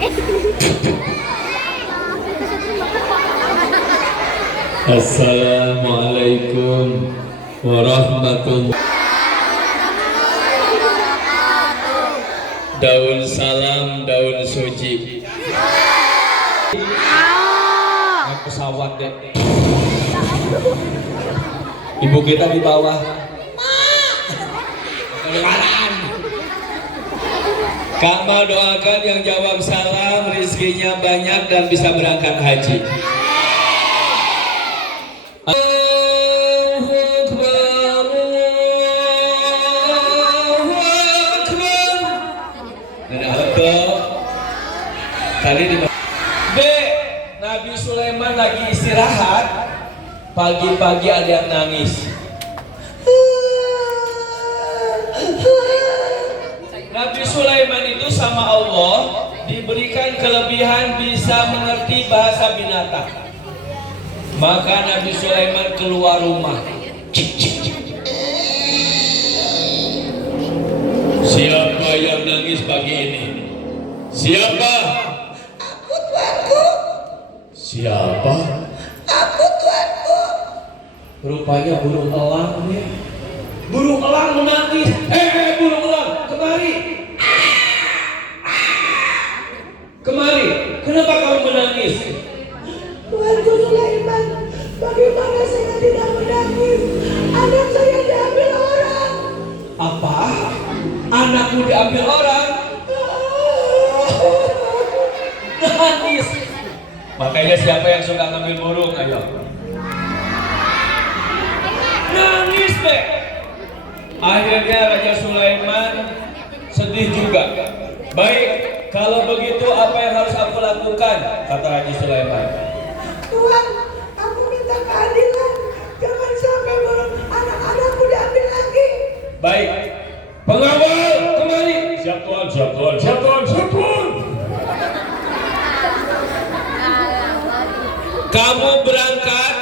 Assalamualaikum warahmatullahi wabarakatuh. Daun salam, daun suci. Pesawat deh. Ibu kita di bawah. Kedengaran. Kak mau doakan yang jawab salam rezekinya banyak dan bisa berangkat haji. Tadi di B, Nabi Sulaiman lagi istirahat. Pagi-pagi ada yang nangis. Nabi Sulaiman itu sama Allah diberikan kelebihan bisa mengerti bahasa binatang. Maka Nabi Sulaiman keluar rumah. Siapa yang nangis pagi ini? Siapa? Aku, Tuanku. Siapa? Aku, Tuanku. Rupanya burung elang nih. Burung elang menangis. Burung elang, kemari. Kemari. Kenapa kamu menangis? Tuanku Sulaiman, bagaimana saya tidak menangis? Anak saya diambil orang. Apa? Anakmu diambil orang? Nangis. Makanya siapa yang suka ngambil burung? Ayo. Nangis deh. Akhirnya Raja Sulaiman sedih juga. Baik, kalau begitu apa yang harus aku lakukan? Kata Raja Sulaiman. Tuan, aku minta keadilan. Jangan sampai burung anak-anakku diambil lagi. Baik, pengawal kemari. Siap tuan, siap tuan, siap tuan, siap tuan. Kamu berangkat,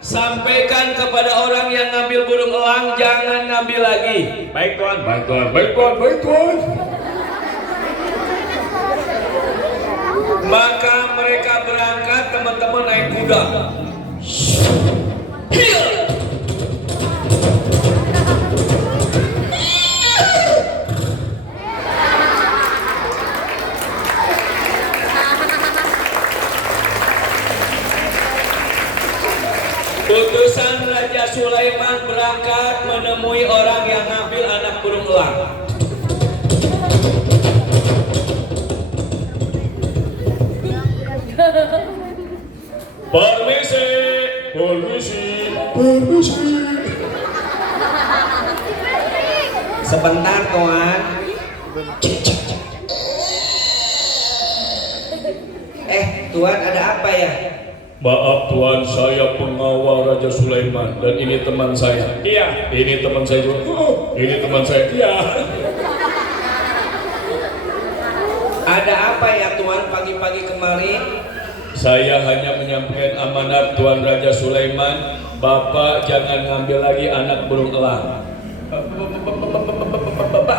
sampaikan kepada orang yang ngambil burung elang jangan ngambil lagi. Baik tuan, baik tuan, baik tuan, baik tuan. Maka mereka berangkat, teman-teman naik kuda. Utusan Raja Sulaiman berangkat menemui orang yang ngambil anak burung elang. Permisi, permisi, permisi. Sebentar, Tuan. Tuan, ada apa ya? Maaf Tuan, saya pengawal Raja Sulaiman dan ini teman saya. Iya, ini teman saya juga. Ini teman saya. Iya. Ada apa ya Tuan pagi-pagi kemari? Saya hanya menyampaikan amanat Tuan Raja Sulaiman. Bapak jangan ngambil lagi anak burung elang.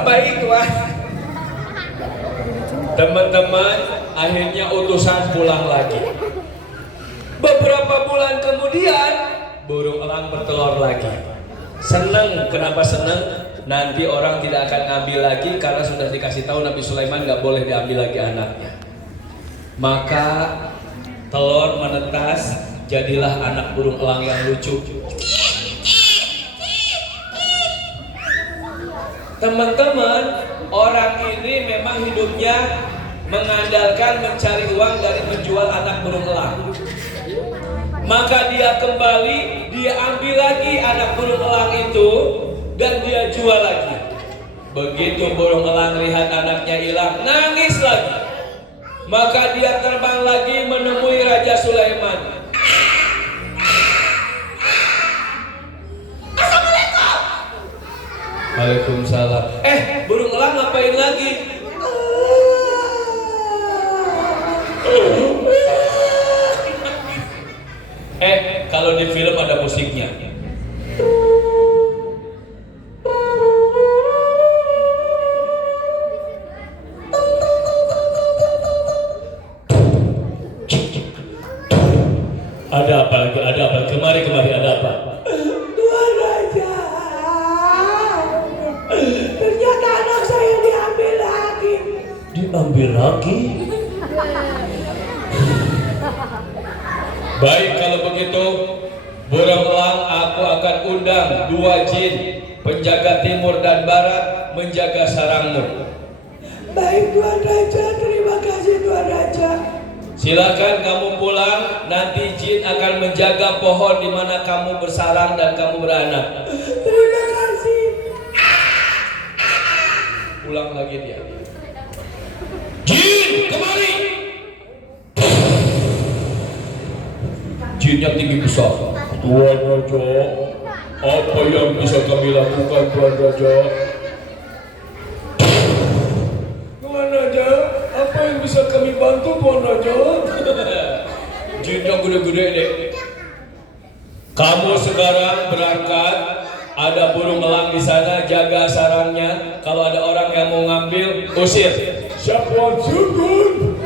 Baik Tuan. Teman-teman, akhirnya utusan pulang lagi. Beberapa bulan kemudian burung elang bertelur lagi. Seneng, kenapa seneng? Nanti orang tidak akan ngambil lagi karena sudah dikasih tahu Nabi Sulaiman nggak boleh diambil lagi anaknya. Maka telur menetas, jadilah anak burung elang yang lucu. Teman-teman, orang ini memang hidupnya mengandalkan mencari uang dari menjual anak burung elang. Maka dia kembali, dia ambil lagi anak burung elang itu dan dia jual lagi. Begitu burung elang lihat anaknya hilang, nangis lagi. Maka dia terbang lagi menemui Raja Sulaiman. Assalamualaikum. Waalaikumsalam. Burung elang ngapain lagi? Kalau di film ada musiknya. ambil lagi. Baik, kalau begitu burung elang aku akan undang 2 jin penjaga timur dan barat menjaga sarangmu. Baik Tuan Raja, terima kasih Tuan Raja. Silakan kamu pulang, nanti jin akan menjaga pohon di mana kamu bersarang dan kamu beranak. Terima kasih. Pulang lagi dia. Jin, kemari. Jinnya tinggi besar. Tuan Raja, apa yang bisa kami lakukan, Tuan Raja? Tuan Raja, apa yang bisa kami bantu, Tuan Raja? Jinnya gede-gede deh. Kamu sekarang berangkat, ada burung elang di sana, jaga sarangnya. Kalau ada orang yang mau ngambil, usir. Siapa sukun?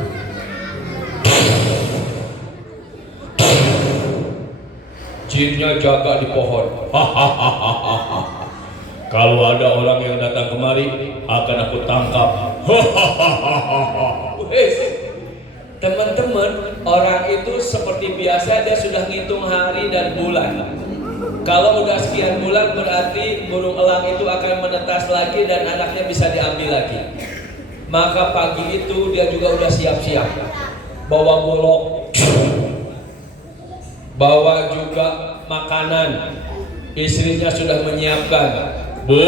Jinnya jaga di pohon. Kalau ada orang yang datang kemari, akan aku tangkap. Teman-teman, orang itu seperti biasa dia sudah ngitung hari dan bulan. Kalau udah sekian bulan berarti burung elang itu akan menetas lagi dan anaknya bisa diambil lagi. Maka pagi itu dia juga udah siap-siap. Bawa golok, bawa juga makanan. Istrinya sudah menyiapkan. Bu,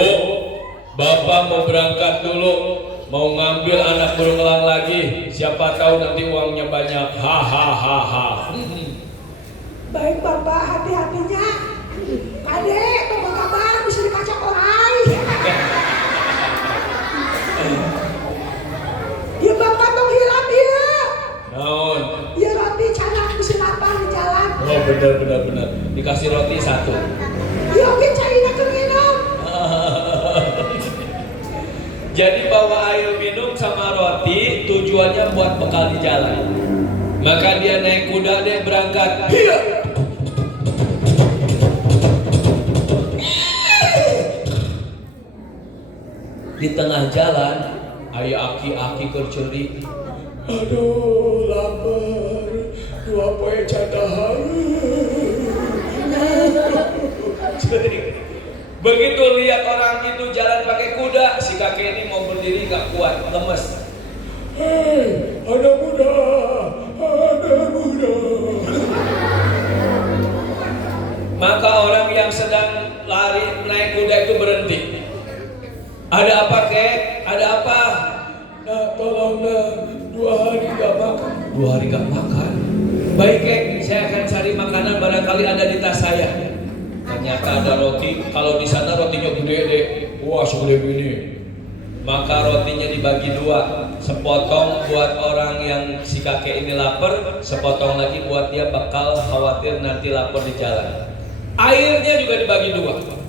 Bapak mau berangkat dulu, mau ngambil anak burung elang lagi. Siapa tahu nanti uangnya banyak. Hahaha. Baik Bapak, hati-hatinya. Adek, tunggu kabar bisa dikacak orang. Ya Bapak tong hilap ya. Naon? Ya roti canak bisa lapar di jalan. Oh benar. Dikasih roti 1. Ya oke cairnya ke minum. Jadi bawa air minum sama roti tujuannya buat bekal di jalan. Maka dia naik kuda, dia berangkat. Hiya! Di tengah jalan, ayah aki-aki kerceri. Aduh, lapar. Dua poe cadahar. Begitu lihat orang itu jalan pakai kuda, si kakek ini mau berdiri gak kuat, lemes. Hei, anak muda. Maka orang yang sedang lari naik kuda itu berhenti. Ada apa, kek? Ada apa? Nah, tolong nah, 2 hari gak makan. 2 hari gak makan? Baik, kek, saya akan cari makanan barangkali ada di tas saya. Ternyata ada roti. Kalau di sana rotinya gede deh. Wah, segede gini. Maka rotinya dibagi 2. Sepotong buat orang yang si kakek ini lapar, sepotong lagi buat dia bakal khawatir nanti lapar di jalan. Airnya juga dibagi 2.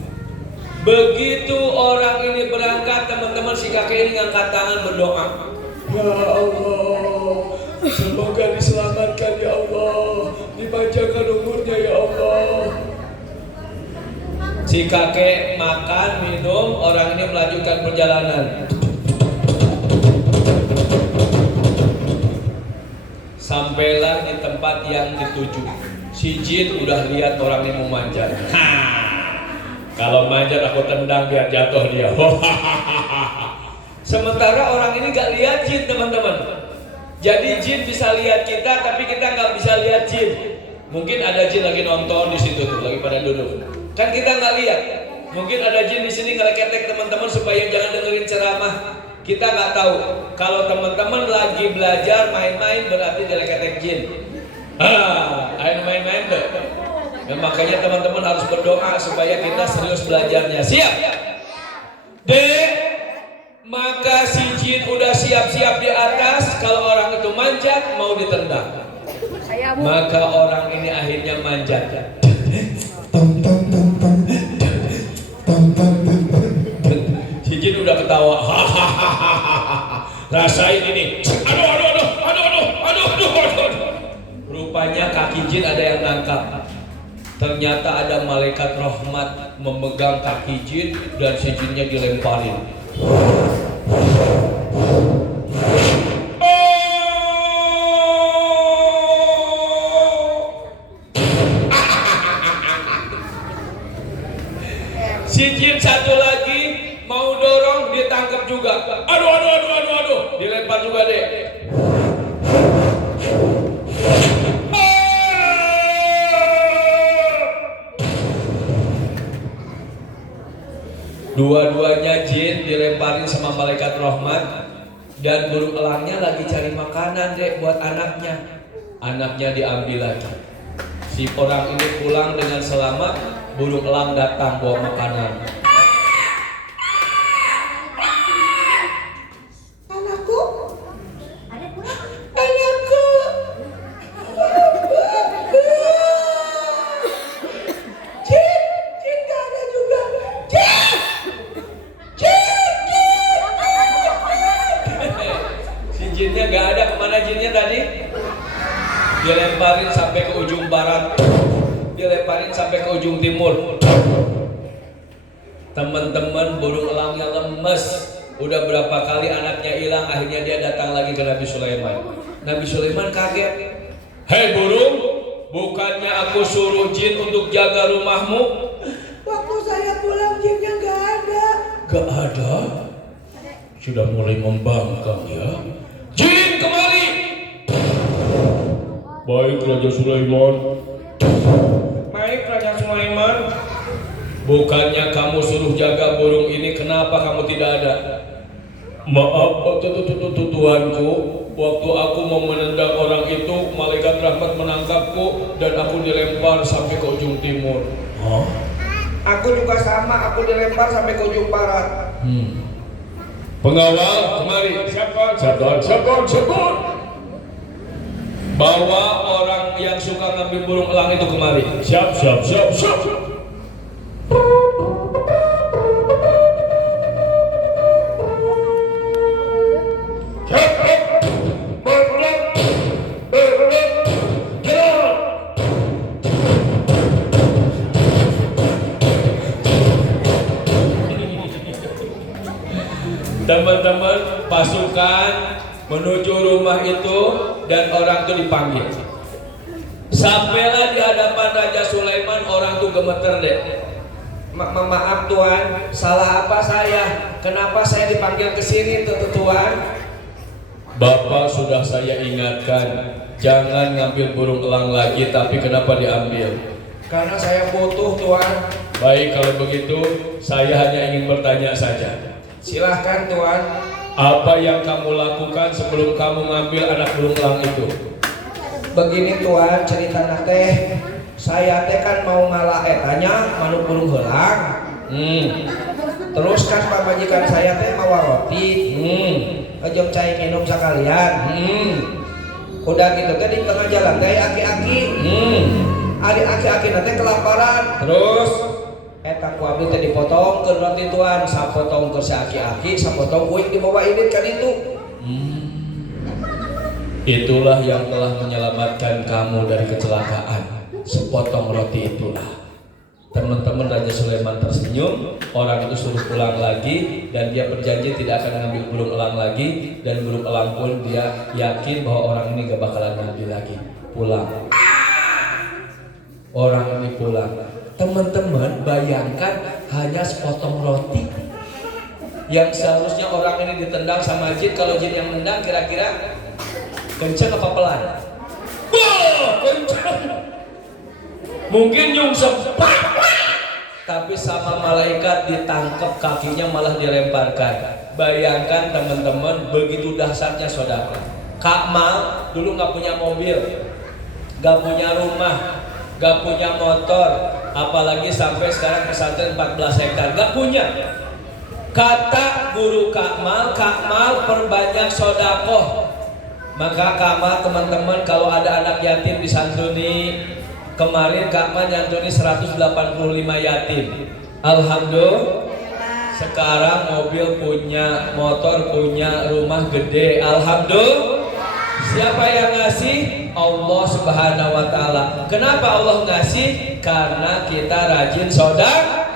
Begitu orang ini berangkat, teman-teman, si kakek ini ngangkat tangan berdoa. Ya Allah, semoga diselamatkan ya Allah, dipanjangkan umurnya ya Allah. Si kakek makan, minum, orang ini melanjutkan perjalanan. Sampailah di tempat yang dituju. Si jin udah lihat orang ini mau manjat. Kalau manjat aku tendang biar jatuh dia. Sementara orang ini gak lihat jin, teman-teman. Jadi jin bisa lihat kita, tapi kita nggak bisa lihat jin. Mungkin ada jin lagi nonton di situ tuh, lagi pada duduk. Kan kita nggak lihat. Mungkin ada jin di sini ngeleketek teman-teman supaya jangan dengerin ceramah. Kita nggak tahu. Kalau teman-teman lagi belajar main-main berarti ngeleketek jin. Ayo main-main deh. Dan makanya teman-teman harus berdoa supaya kita serius belajarnya. Siap? Dek, maka si jin udah siap-siap di atas. Kalau orang itu manjat mau ditendang. Maka orang ini akhirnya manjat. Si jin udah ketawa. Rasain ini. Aduh. Rupanya kaki jin ada yang nangkap. Ternyata ada malaikat rahmat memegang kaki jin dan si jinnya dilemparin. Aduh, dilempar juga deh. Dua-duanya jin dilemparin sama malaikat rahmat, dan burung elangnya lagi cari makanan deh buat anaknya. Anaknya diambil lagi. Si orang ini pulang dengan selamat, burung elang datang bawa makanan. Anakku, Jin gak ada juga. Si jinnya gak ada, kemana jinnya tadi? Dilemparin sampai ke ujung barat, dilemparin sampai ke ujung timur. Teman-teman, burung elangnya lemes. Udah berapa kali anaknya hilang, akhirnya dia datang lagi ke Nabi Sulaiman. Nabi Sulaiman kaget. Hei burung, bukannya aku suruh jin untuk jaga rumahmu? Waktu saya pulang jinnya gak ada. Gak ada? Sudah mulai membangkang ya. Jin kemari. Baik Raja Sulaiman. Baik Raja Sulaiman. Bukannya kamu suruh jaga burung ini, kenapa kamu tidak ada? Maaf tuanku, waktu aku mau menendang orang itu, malaikat rahmat menangkapku dan aku dilempar sampai ke ujung timur. Hah? Aku juga sama, aku dilempar sampai ke ujung barat. Pengawal, kemari. Siapkan. Bawa orang yang suka ngambil burung elang itu kemari. Siap. Teman-teman, pasukan menuju rumah itu dan orang itu dipanggil. Sampailah di hadapan Raja Sulaiman, orang itu gemeter deh. Maaf Tuan, salah apa saya? Kenapa saya dipanggil ke sini Tuan? Bapak sudah saya ingatkan, jangan ngambil burung elang lagi, tapi kenapa diambil? Karena saya butuh Tuan. Baik, kalau begitu saya hanya ingin bertanya saja. Silahkan Tuan. Apa yang kamu lakukan sebelum kamu ngambil anak burung elang itu? Begini Tuan, cerita teh. Saya teh kan mau ngalah etanya manuk burung helang. Terus kan pamajikan saya teh mawa roti. Ojok cai minum sekalian. Udah gitu teh di tengah jalan teh aki-aki. Adik aki-aki nanti kelaparan. Terus eta ku abdi teh dipotong ke roti Tuan, sapotong ke si aki-aki, sapotong kuing dibawa ini kan itu. Itulah yang telah menyelamatkan kamu dari kecelakaan. Sepotong roti itulah. Teman-teman, Raja Sulaiman tersenyum. Orang itu suruh pulang lagi dan dia berjanji tidak akan ngambil burung elang lagi, dan burung elang pun dia yakin bahwa orang ini gak bakalan ngambil lagi. Pulang. Orang ini pulang. Teman-teman, bayangkan hanya sepotong roti yang seharusnya orang ini ditendang sama jin. Kalau jin yang nendang kira-kira kenceng apa pelan? Wah, kenceng. Mungkin nyungsep, tapi sama malaikat ditangkap, kakinya malah dilemparkan. Bayangkan teman-teman, begitu dahsyatnya saudara. Kak Mal dulu nggak punya mobil, nggak punya rumah, nggak punya motor, apalagi sampai sekarang pesantren 14 hektar, nggak punya. Kata guru Kak Mal perbanyak sodakoh. Maka Kak Mal, teman-teman, kalau ada anak yatim disantuni. Kemarin Kak Mal nyantuni 185 yatim. Alhamdulillah. Sekarang mobil punya, motor punya, rumah gede. Alhamdulillah. Siapa yang ngasih? Allah Subhanahu wa Ta'ala. Kenapa Allah ngasih? Karena kita rajin sedekah.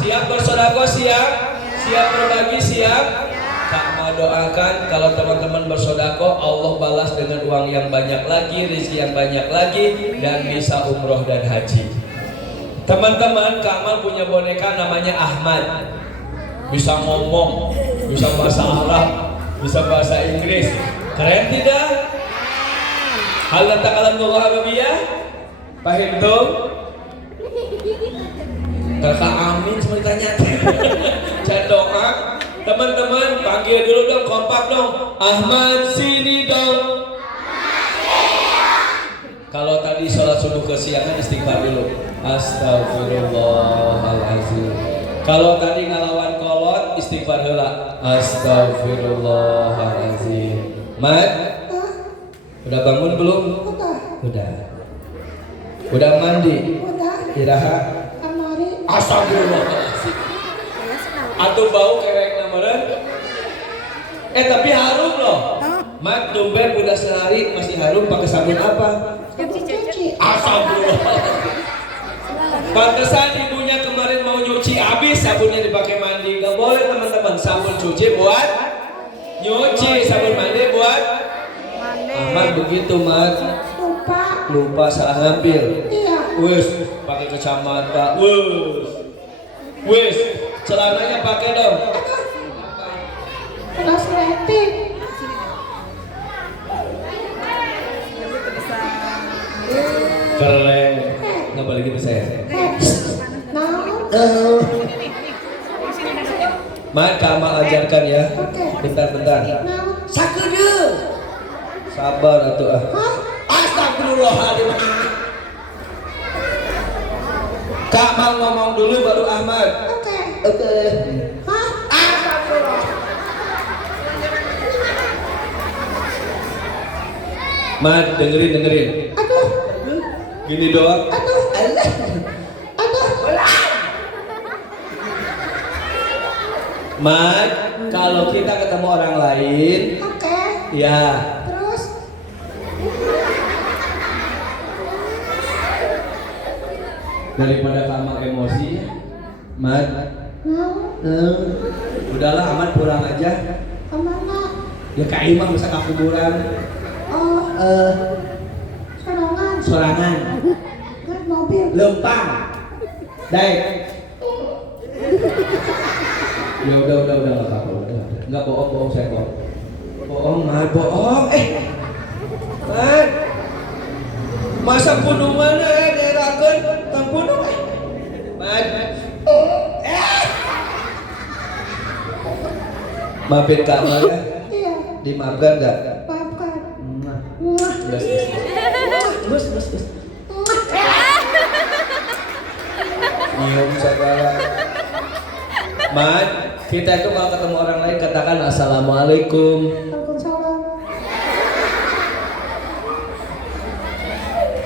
Siap bersedekah, siap berbagi, siap. Kak Mal doakan kalau teman-teman bersedekah, Allah balas dengan uang yang banyak lagi, rezeki yang banyak lagi, dan bisa umroh dan haji. Teman-teman, Kak Mal punya boneka namanya Ahmad. Bisa ngomong, bisa bahasa Arab, bisa bahasa Inggris. Keren tidak? Hal ta'lamu lugha Arabiyah? Paham tuh? Kakak amin semua ditanya. Jangan doa. Teman-teman panggil dulu dong, kompak dong. Ahmad sini dong. Kalau tadi sholat subuh kesiangan istighfar dulu. Astagfirullahaladzim. Kalau tadi ngelawan kolot istighfar heula. Astagfirullahaladzim. Mat, udah bangun belum? Udah. Udah mandi? Iraha? Astagfirullahaladzim. Atau bau kewek namaran? Tapi harum loh. Mat, dompet udah sehari masih harum pakai sabun apa? Astagfirullahaladzim. Pantesan ibunya kemarin mau nyuci habis sabunnya dipakai mandi. Gak boleh teman-teman, sabun cuci buat nyuci, sabun mandi buat Ahmad begitu Mat. Lupa salah ngambil. Wes pakai kacamata. Wes celananya pakai dong. Udah seleting. Keren. Nggak balik gitu saya. Mat, Kamal ajarkan ya. Bentar. Sakudu. Sabar atuh ah. Astagfirullahaladzim. Kamal ngomong dulu baru Ahmad. Oke. Mat, dengerin. Gini doang. Mat, kalau kita ketemu orang lain, ya. Terus? Daripada Kamal emosi, Mat. Udahlah, Ahmad pulang aja. Kemana? Ya Kak Imam bisa ke kuburan. Sorangan. Kan mobil. Lempang. Dai. Ya udah enggak apa-apa. Enggak bohong saya kok. Bohong. Mat. Masa bunuh mana daerahkeun tang bunuh. Mat. Maafin Kamal ya. Iya. Dimaafkan enggak? Maafkan. Terus. Nyium segala. Mat, kita itu kalau ketemu orang lain katakan assalamualaikum. Waalaikumsalam.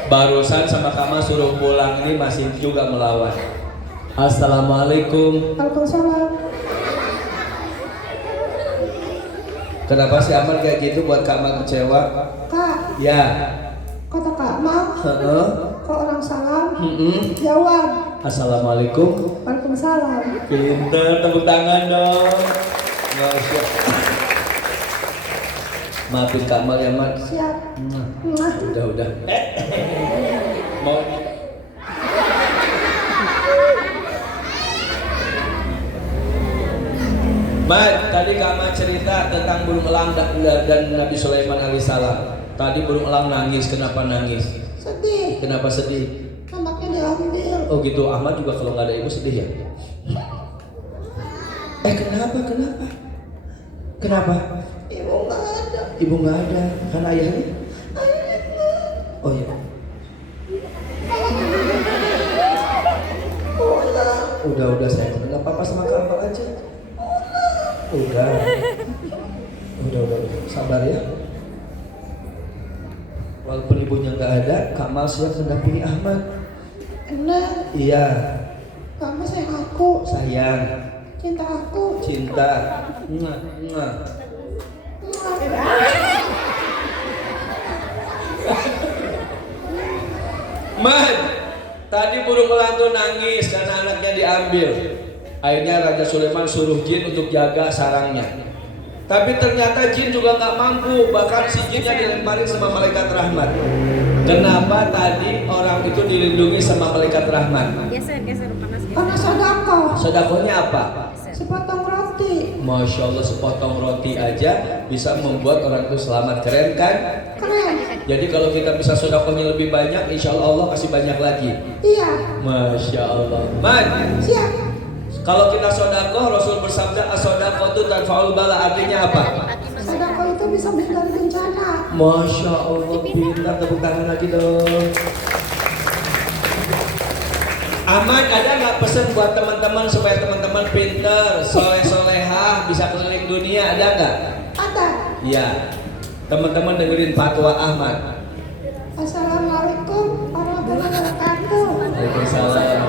Barusan sama Kamal suruh pulang ini masih juga melawan. Assalamualaikum. Waalaikumsalam. Kenapa sih Ahmad kayak gitu buat Kamal kecewa? Kak, Ya. kata Kak Mal, Heeh. kalau orang salam, jawab. Assalamualaikum. Waalaikumsalam. Pinter, tepuk tangan dong. Masya. Maafin Kamal ya Mat. Siap. Udah. Mau. Mat, tadi Kamal cerita tentang burung elang dan Nabi Sulaiman alaihissalam. Tadi burung elang nangis, kenapa nangis? Sedih. Kenapa sedih? Anaknya diambil. Oh gitu, Ahmad juga kalau nggak ada ibu sedih ya? Kenapa? Ibu nggak ada. Ibu nggak ada, karena ayahnya? Oh iya. Udah saya nggak apa-apa sama Kamal aja. Udah, sabar ya. Walaupun ibunya nggak ada, Kamal siap mendampingi Ahmad. Enak. Iya. Kamu sayang aku. Sayang. Cinta aku. Cinta. Nggak. Mat, tadi burung elang tuh nangis karena anaknya diambil. Akhirnya Raja Sulaiman suruh jin untuk jaga sarangnya. Tapi ternyata jin juga nggak mampu, bahkan si jinnya dilemparin sama malaikat rahmat. Kenapa tadi orang itu dilindungi sama malaikat rahmat? Geser panas. Karena sodako. Sodakonya apa? Sepotong roti. Masya Allah, sepotong roti aja bisa membuat orang itu selamat. Keren kan? Keren. Jadi kalau kita bisa sodakohnya lebih banyak, insya Allah Allah kasih banyak lagi. Iya. Masya Allah. Man, Siap. kalau kita sodakoh, Rasul bersabda as-sodakoh itu tanfa'ul bala. Artinya apa? Sedekah itu bisa menghindari bencana. Masya Allah, pintar. Tepuk tangan lagi dong. Aman, ada nggak pesan buat teman-teman supaya teman-teman pintar, soleh-solehah, bisa keliling dunia? Ada nggak? Ada. Iya. Teman-teman dengerin fatwa Ahmad. Assalamualaikum warahmatullahi wabarakatuh. Waalaikumsalam.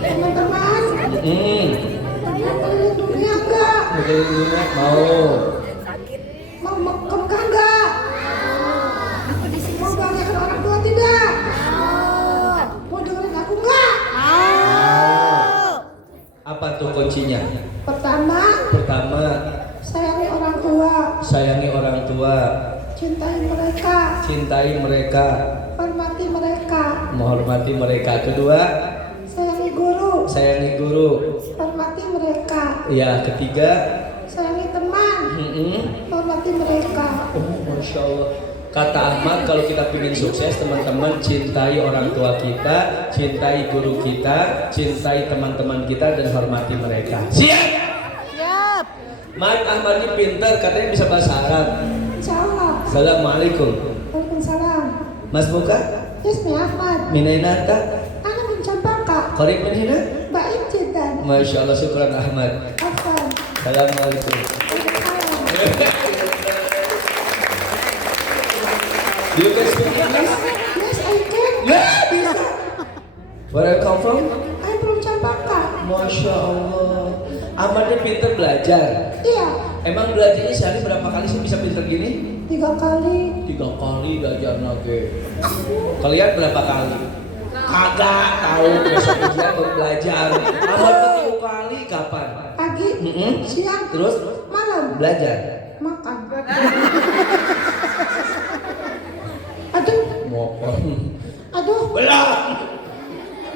Teman-teman, mau keliling dunia enggak? Keliling dunia mau. Mau ke Mekah enggak? Mau bahagiakan orang tua tidak? Mau dengerin aku enggak? Apa tuh kuncinya? Pertama, sayangi orang tua. Sayangi orang tua. Cintai mereka. Cintai mereka. Hormati mereka. Menghormati mereka. Kedua, Sayangi guru. sayangi guru. Hormati mereka. Ya, ketiga, Sayangi teman. Hormati mereka. oh, Masya Allah. Kata Ahmad, kalau kita ingin sukses, teman-teman, cintai orang tua kita, cintai guru kita, cintai teman-teman kita, dan hormati mereka. Siap? Siap. Mat Ahmad ini pintar, katanya bisa bahasa Arab. Insyaallah. Assalamualaikum. Waalaikumsalam. Mas Buka? Ismi Ahmad. Minainata? Ana mencampaka. Qarib min hina? Baik jiddan. Masya Allah, syukran Ahmad. Afwan. Assalamualaikum. Waalaikumsalam. Do you guys speak English? Yes, I can. Yeah, bisa. Where I come from? I'm from Campaka. Masya Allah. Ahmad ini pintar belajar. Iya. Emang belajarnya sehari berapa kali sih bisa pintar gini? 3 kali. 3 kali belajar lagi. Kalian berapa kali? Kagak tahu, besok ujian baru belajar. Ahmad 3 kali kapan? Pagi, siang, Terus malam. belajar. Makan. Aduh, aduh. Belum.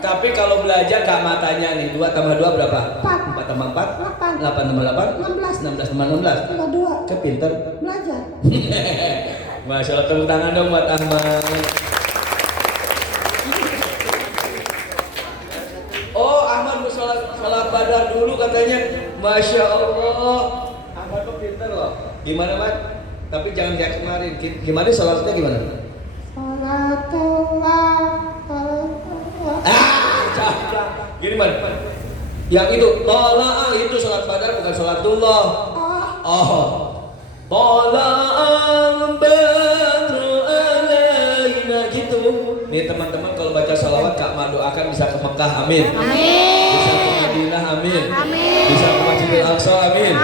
Tapi kalau belajar gak matanya nih, 2 tambah 2 berapa? 4. 4 tambah 4? 8. 8 tambah 8? 16. 16 tambah 16? 52. Kepinter. Belajar. Masya Allah, tepuk tangan dong buat Ahmad. Oh, Ahmad mau sholat badar dulu katanya. Masya Allah. Ahmad tuh pinter loh. Gimana, Mat? Tapi jangan kayak kemarin. Gimana sholatnya gimana? Salatullah. Cahaya. Gini, Man. Yang itu, tola'al itu sholat badar bukan sholatullah. Oh. Tola'al badru alaina gitu. Nih teman-teman kalau baca sholawat Kak Ma doakan bisa ke Mekah, amin. Bisa ke Madinah, amin. Bisa ke Masjidil Aqsa, amin.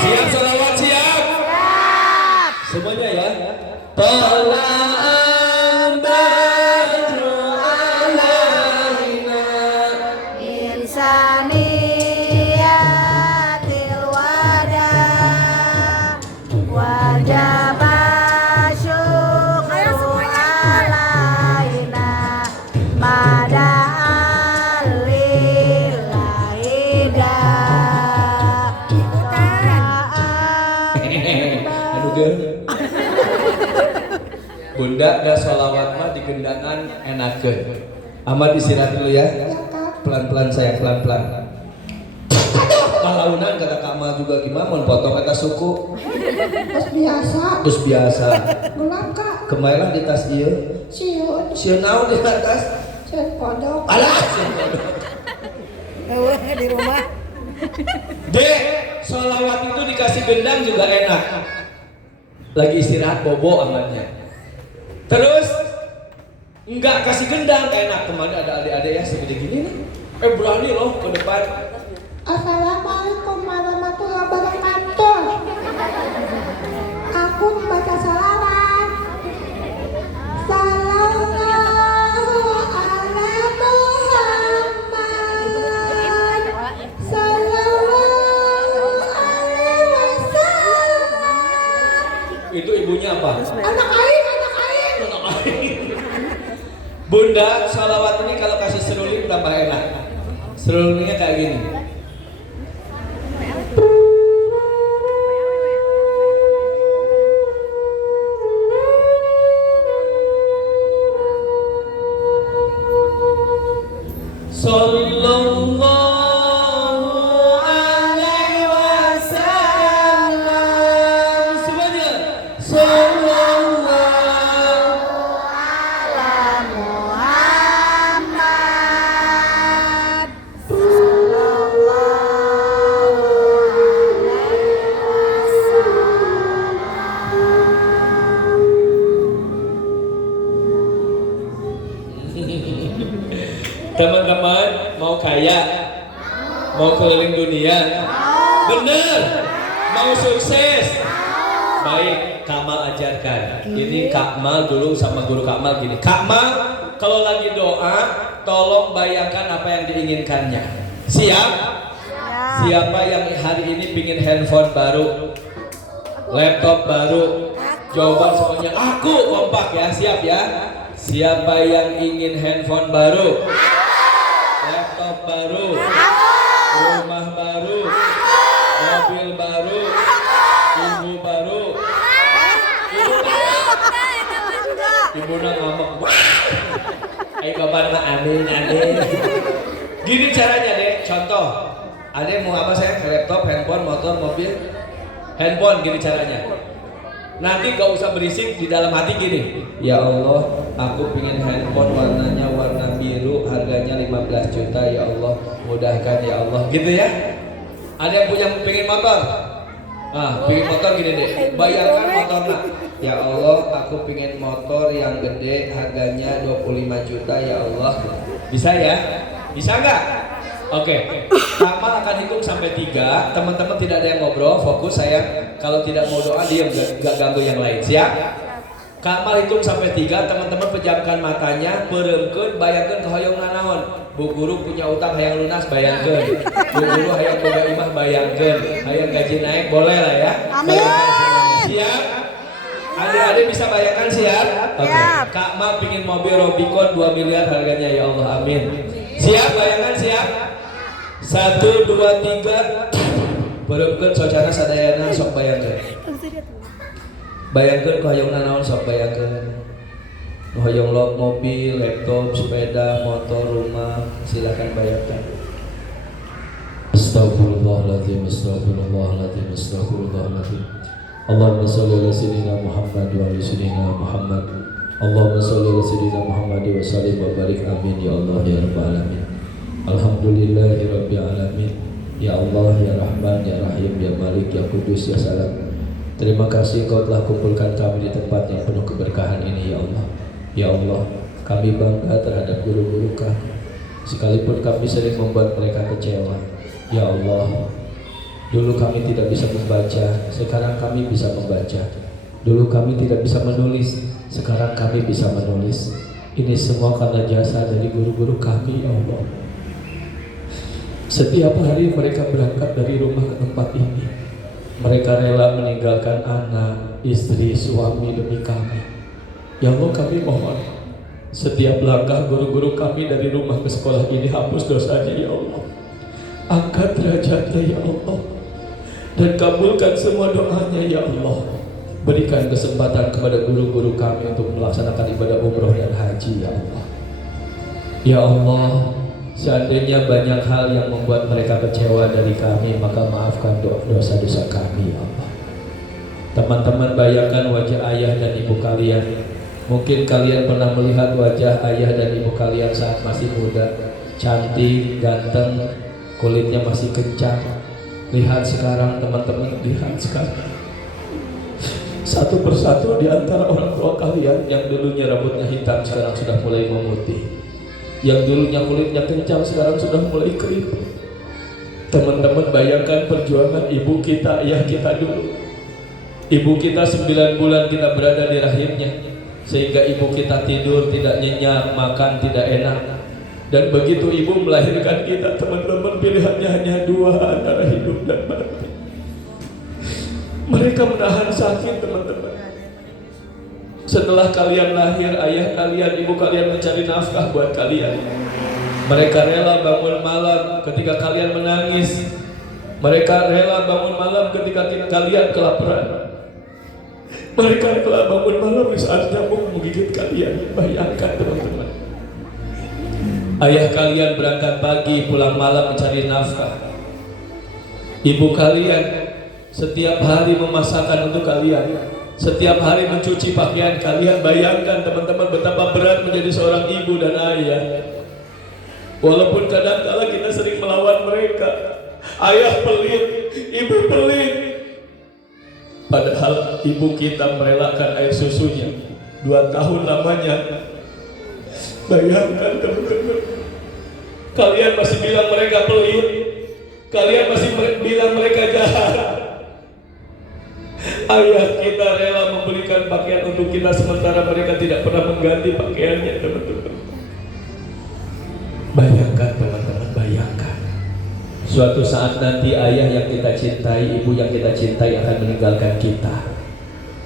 Siap sholawat, siap. Semuanya ya. Tola'al badru alaina. Insaniyatil wada wajaba syukru alaina mada'alillaida. Aduh girl. Bunda dah sholawat mah di gendangan enakeun. Ahmad istirahat dulu ya. Pelan-pelan saya, pelan-pelan. Palaunan kata Kak Ma juga gimana mau potong kata suku. Terus biasa. Terus biasa. Gelap kak. Kemailah di tas ieu. Siun. Sieun naon di atas? Siun kodok. Alah, sieun kodok. Di rumah. Dek, sholawat itu dikasih gendang juga enak. Lagi istirahat bobo amatnya. Terus enggak kasih gendang enak. Kemana ada adik-adik ya segede gini nih. Berani loh ke depan. Assalamualaikum warahmatullahi wabarakatuh. Aku membaca salawat. Sallallahu ala Muhammad. Sallallahu alaihi wasallam. Itu ibunya apa? Anak air, anak air. Bunda, sholawat ini kalau kasih seruling tambah enak. Serulingnya kayak gini. kaya? Mau keliling dunia? Bener. Mau sukses? Baik, Kamal ajarkan. Ini Kamal dulu sama guru Kamal gini. Kamal kalau lagi doa, tolong bayangkan apa yang diinginkannya. Siap? Siapa yang hari ini pingin handphone baru, laptop baru? Jawaban semuanya aku, kompak ya, siap ya. Siapa yang ingin handphone baru, laptop baru, rumah baru, mobil baru, ibu baru? Ibu ngomong, ayo kapan mah amin amin. Gini caranya deh, contoh. Ada mau apa saya? Laptop, handphone, motor, mobil, handphone. Gini caranya. Nanti gak usah berisik, di dalam hati gini. Ya Allah, aku pingin handphone warnanya warna biru, harganya 15 juta. Ya Allah, mudahkan ya Allah. Gitu ya. Ada yang punya pingin motor? Pingin motor gini deh. Bayangkan motornya. Ya Allah, aku pingin motor yang gede, harganya 25 juta. Ya Allah. Bisa ya? Bisa nggak? Oke. Kamal akan hitung sampai 3. Teman-teman tidak ada yang ngobrol, fokus saya. Kalau tidak mau doa, diam, gak ganggu yang lain. Siap? Kamal hitung sampai 3. Teman-teman pejamkan matanya, pereumkeun, bayangkan ke hoyong nanaon. Bu guru punya utang hayang lunas, bayangkan. Bu guru hayang boga imah, bayangkan. Hayang gaji naik, boleh lah ya. Bayangkan semuanya. Siap? Adik-adik bisa bayangkan, siap? Oke. Kak Ma pingin mobil Robicon 2 miliar harganya, ya Allah, amin. Siap? Bayangkan, siap? 1, 2, 3. Bereumkeun socana sadayana, sok bayangkan. Bayangkan ke hoyong nanaon, sok bayangkan. Hoyong log mobil, laptop, sepeda, motor, rumah, silakan bayangkan. Astagfirullahaladzim, astagfirullahaladzim, astagfirullahaladzim. Allahumma sholli ala sayyidina Muhammad wa ala sayyidina Muhammad. Allahumma sholli ala sayyidina Muhammad wa sallim wa barik, amin ya Allah ya rabbal alamin. Alhamdulillahi rabbil alamin. Ya Allah, ya Rahman, ya Rahim, ya Malik, ya Kudus, ya Salam. Terima kasih Kau telah kumpulkan kami di tempat yang penuh keberkahan ini, ya Allah. Ya Allah, kami bangga terhadap guru-guru kami, sekalipun kami sering membuat mereka kecewa. Ya Allah, dulu kami tidak bisa membaca, sekarang kami bisa membaca. Dulu kami tidak bisa menulis, sekarang kami bisa menulis. Ini semua karena jasa dari guru-guru kami, ya Allah. Setiap hari mereka berangkat dari rumah ke tempat ini. Mereka rela meninggalkan anak, istri, suami demi kami. Ya Allah, kami mohon setiap langkah guru-guru kami dari rumah ke sekolah ini, hapus dosanya ya Allah. Angkat derajatnya ya Allah. Dan kabulkan semua doanya ya Allah. Berikan kesempatan kepada guru-guru kami untuk melaksanakan ibadah umroh dan haji ya Allah. Ya Allah, seandainya banyak hal yang membuat mereka kecewa dari kami, maka maafkan dosa-dosa kami ya Allah. Teman-teman bayangkan wajah ayah dan ibu kalian. Mungkin kalian pernah melihat wajah ayah dan ibu kalian saat masih muda, cantik, ganteng, kulitnya masih kencang. Lihat sekarang teman-teman, lihat sekarang. Satu persatu di antara orang tua kalian yang dulunya rambutnya hitam sekarang sudah mulai memutih. Yang dulunya kulitnya kencang sekarang sudah mulai keriput. Teman-teman bayangkan perjuangan ibu kita, ayah kita dulu. Ibu kita 9 bulan kita berada di rahimnya, sehingga ibu kita tidur tidak nyenyak, makan tidak enak. Dan begitu ibu melahirkan kita, teman-teman, pilihannya hanya 2, antara hidup dan mati. Mereka menahan sakit, teman-teman. Setelah kalian lahir, ayah kalian, ibu kalian mencari nafkah buat kalian. Mereka rela bangun malam ketika kalian menangis. Mereka rela bangun malam ketika kalian kelaparan. Mereka rela bangun malam di saat nyamuk menggigit kalian. Bayangkan teman-teman. Ayah kalian berangkat pagi, pulang malam mencari nafkah. Ibu kalian setiap hari memasakkan untuk kalian, setiap hari mencuci pakaian kalian. Bayangkan teman-teman betapa berat menjadi seorang ibu dan ayah. Walaupun kadang-kala kita sering melawan mereka. Ayah pelit, ibu pelit. Padahal ibu kita merelakan air susunya 2 tahun lamanya. Bayangkan teman-teman. Kalian masih bilang mereka pelit. Kalian masih bilang mereka jahat. Ayah kita rela membelikan pakaian untuk kita, sementara mereka tidak pernah mengganti pakaiannya, teman-teman. Bayangkan teman-teman, bayangkan. Suatu saat nanti ayah yang kita cintai, ibu yang kita cintai akan meninggalkan kita.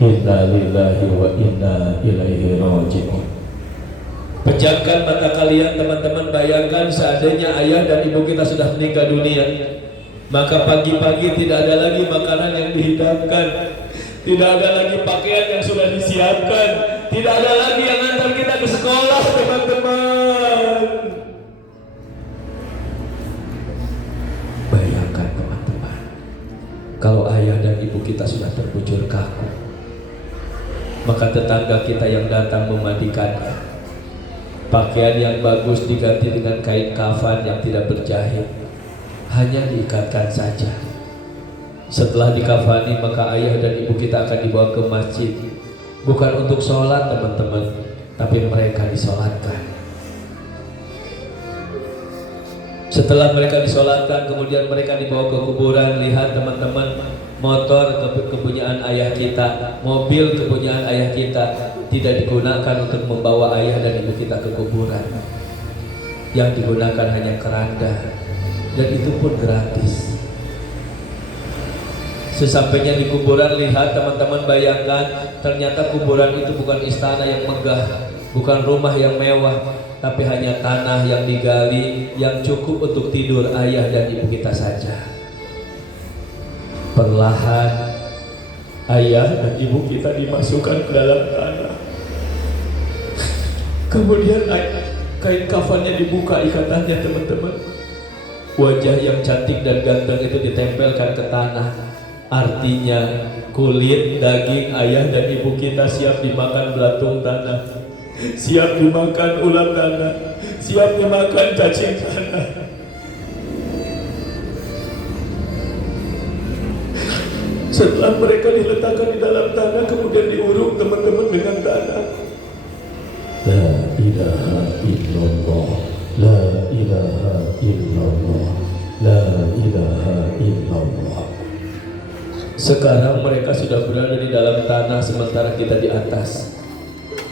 Inna lillahi wa inna ilaihi raji'un. Pejamkan mata kalian teman-teman, bayangkan seandainya ayah dan ibu kita sudah meninggal dunia, maka pagi-pagi tidak ada lagi makanan yang dihidangkan, tidak ada lagi pakaian yang sudah disiapkan, tidak ada lagi yang antar kita ke sekolah, teman-teman. Bayangkan teman-teman, kalau ayah dan ibu kita sudah terbujur kaku, maka tetangga kita yang datang memandikannya, pakaian yang bagus diganti dengan kain kafan yang tidak berjahit, hanya diikatkan saja. Setelah dikafani, maka ayah dan ibu kita akan dibawa ke masjid, bukan untuk sholat teman-teman, tapi mereka disolatkan. Setelah mereka disolatkan, kemudian mereka dibawa ke kuburan. Lihat teman-teman, motor kepunyaan ayah kita, mobil kepunyaan ayah kita tidak digunakan untuk membawa ayah dan ibu kita ke kuburan. Yang digunakan hanya keranda, dan itu pun gratis. Sesampainya di kuburan, lihat teman-teman, bayangkan, ternyata kuburan itu bukan istana yang megah, bukan rumah yang mewah, tapi hanya tanah yang digali yang cukup untuk tidur ayah dan ibu kita saja. Perlahan ayah dan ibu kita dimasukkan ke dalam tanah. Kemudian kain kafannya dibuka ikatannya, teman-teman. Wajah yang cantik dan ganteng itu ditempelkan ke tanah. Artinya kulit, daging ayah dan ibu kita siap dimakan belatung tanah, siap dimakan ulat tanah, siap dimakan cacing tanah. Setelah mereka diletakkan di dalam tanah, kemudian diuruk teman-teman dengan tanah. La ilaha illallah, la ilaha illallah, la ilaha illallah. Sekarang mereka sudah berada di dalam tanah, sementara kita di atas.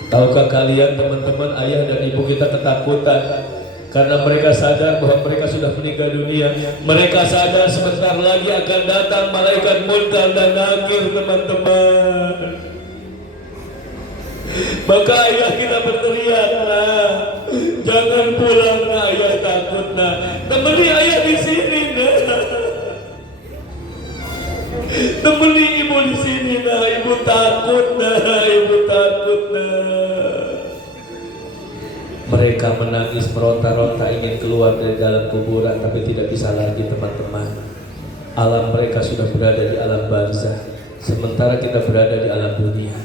Tahukah kalian teman-teman, ayah dan ibu kita ketakutan karena mereka sadar bahwa mereka sudah meninggal dunia. Mereka sadar sebentar lagi akan datang malaikat munkar dan nakir, teman-teman. Maka ayah kita berteriak, nah, jangan pulang, nah, ayah takut, nah, temani ayah di sini, nah, temani ibu di sini, nah, ibu takut, nah, ibu takut, nah. Mereka menangis, meronta-ronta ingin keluar dari dalam kuburan, tapi tidak bisa lagi, teman-teman. Alam mereka sudah berada di alam barzah, sementara kita berada di alam dunia.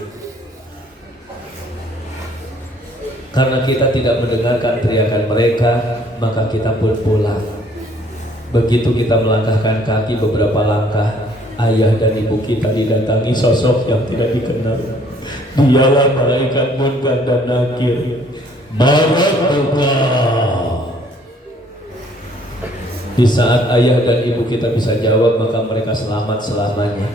Karena kita tidak mendengarkan teriakan mereka, maka kita pun pulang. Begitu kita melangkahkan kaki beberapa langkah, ayah dan ibu kita didatangi sosok yang tidak dikenal. Dialah malaikat munkar dan nakir. Barakullah. Di saat ayah dan ibu kita bisa jawab, maka mereka selamat selamanya.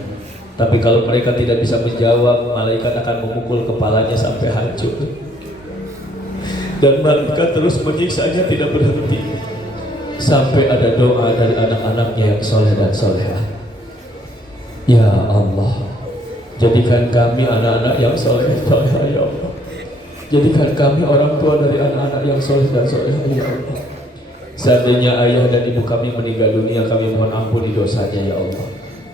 Tapi kalau mereka tidak bisa menjawab, malaikat akan memukul kepalanya sampai hancur. Dan malaikat terus menyiksanya tidak berhenti sampai ada doa dari anak-anaknya yang soleh dan soleha. Ya Allah, jadikan kami anak-anak yang soleh soleha, ya Allah. Jadikan kami orang tua dari anak-anak yang soleh dan soleha, ya Allah. Seandainya ayah dan ibu kami meninggal dunia, kami mohon ampuni dosanya, ya Allah.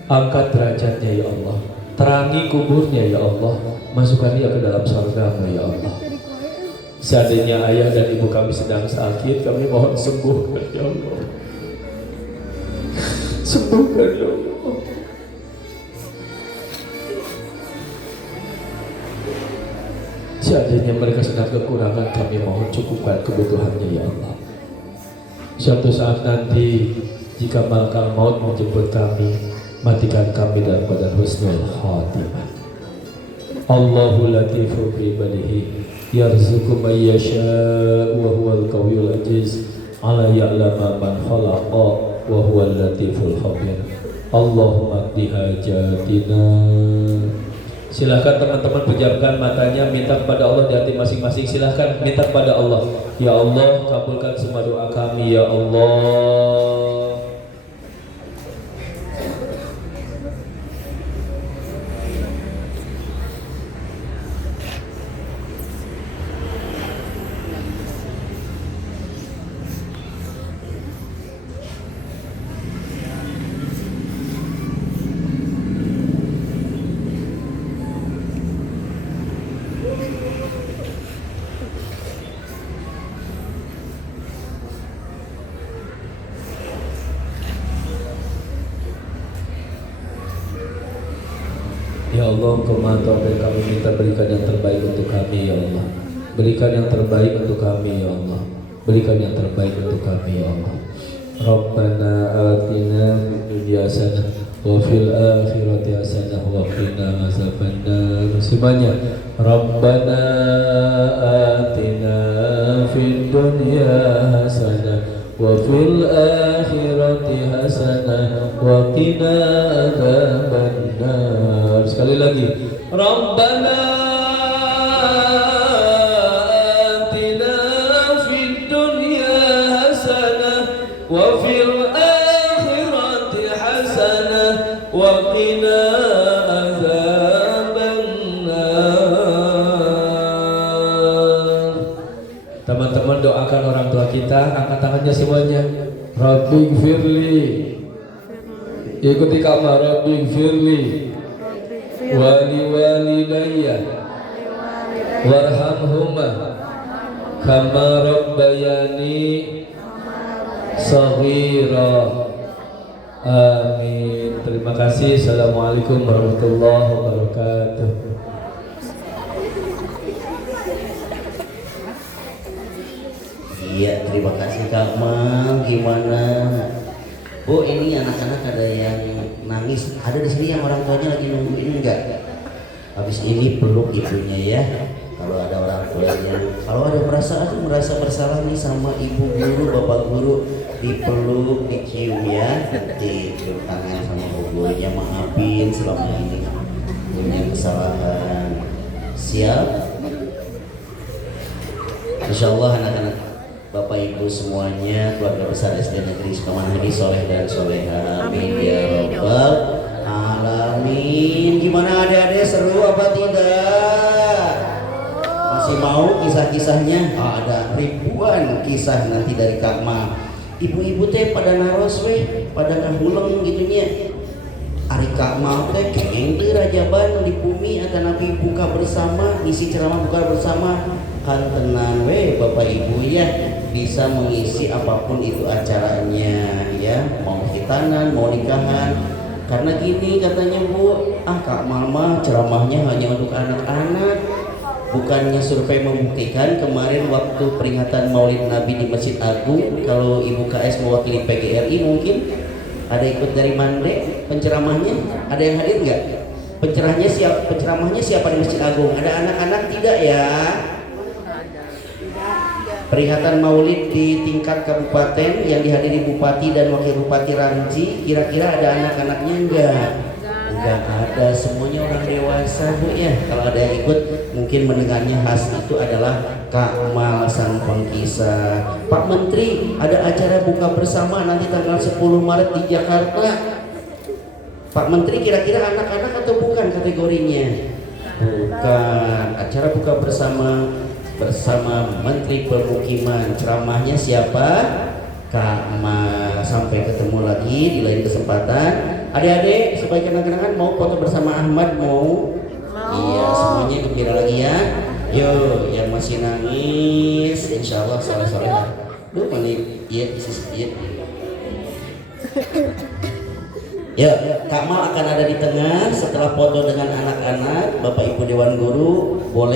Angkat derajatnya, ya Allah. Terangi kuburnya, ya Allah. Masukkan dia ke dalam surga-Mu, ya Allah. Seandainya ayah dan ibu kami sedang sakit, kami mohon sembuhkan, ya Allah. Sembuhkan, ya Allah. Seandainya mereka sedang kekurangan, kami mohon cukupkan kebutuhannya, ya Allah. Suatu saat nanti, jika malakal maut menjemput kami, matikan kami dalam keadaan husnul khatimah. Allahu latifu bi ibadihi yarzuqu may yasha wa huwal qawiyyul aziz. ala ya'lama man khalaqa wa huwal latiful khabir. Allahumma qdi hajatina. Silahkan teman-teman pejamkan matanya, minta kepada Allah di hati masing-masing. Silahkan minta kepada Allah. Ya Allah, kabulkan semua doa kami ya Allah. Ya Allah, Engkau Maha Tahu, kami minta berikan yang terbaik untuk kami ya Allah. Berikan yang terbaik untuk kami ya Allah. Berikan yang terbaik untuk kami ya Allah. Rabbana atina fid dunya hasanah wa fil akhirati hasanah wa qina azabannar. Semuanya. Rabbana atina fid dunya hasanah wa fil akhirati hasanah wa qina adzabannar. Sekali lagi. Rabbana atina fid dunya hasanah wa fil akhirati hasanah wa qina adzabannar. Teman-teman doakan orang tua kita, angkat tangannya semuanya. Rabbighfirli. Ikuti kama Rabbighfirli wali walidayya warhamhuma kama rabbayani shaghira. Amin. Terima kasih. Assalamualaikum warahmatullahi wabarakatuh. Iya, terima kasih Kak Mang. Gimana Bu, ini anak-anak ada yang nangis, ada di sini yang orang tuanya lagi nungguin enggak? Habis ini peluk ibunya ya. Kalau ada orang tuanya, kalau ada merasa bersalah nih sama ibu guru, bapak guru, dipeluk, dicium ya. Nanti cium tangan sama gurunya, maafin selama ini punya kesalahan. Siap? Insya Allah anak-anak Bapak Ibu semuanya, keluarga besar SD Negeri Sukamanadi soleh dan soleha, amin ya robbal alamin. Gimana adik-adik, seru apa tidak? Masih mau kisah-kisahnya? Ada ribuan kisah nanti dari Kak Ma. Ibu-ibu teh pada naros weh, pada ngahuleng gitunya. Ari Kak Ma teh kengeng teh rajaban di bumi atau Nabi buka bersama, isi ceramah buka bersama. Kan tenang weh Bapak Ibu ya, bisa mengisi apapun itu acaranya ya, mau khitanan, mau nikahan. Karena gini katanya Bu, Kak Mama ceramahnya hanya untuk anak-anak. Bukannya survei membuktikan kemarin waktu peringatan Maulid Nabi di Masjid Agung, kalau Ibu KS mewakili PGRI mungkin ada ikut dari Mande penceramahnya, ada yang hadir nggak? Penceramahnya siapa di Masjid Agung? Ada anak-anak tidak ya? Peringatan Maulid di tingkat kabupaten yang dihadiri Bupati dan Wakil Bupati Ramji, kira-kira ada anak-anaknya enggak? Enggak ada, semuanya orang dewasa Bu ya. Kalau ada yang ikut mungkin mendengarnya khas itu adalah Kak Mal sang pengkisah. Pak Menteri, ada acara buka bersama nanti tanggal 10 Maret di Jakarta. Pak Menteri, kira-kira anak-anak atau bukan kategorinya? Bukan. Acara buka bersama Menteri Permukiman, ceramahnya siapa? Kak Ma. Sampai ketemu lagi di lain kesempatan. Adik-adik sebagai kenang-kenangan mau foto bersama Ahmad mau? Iya, semuanya gembira lagi ya. Yo, yang masih nangis insya Allah soleh-soleh. Duh, mana iya. Ya, Kak Ma akan ada di tengah setelah foto dengan anak-anak. Bapak Ibu Dewan Guru boleh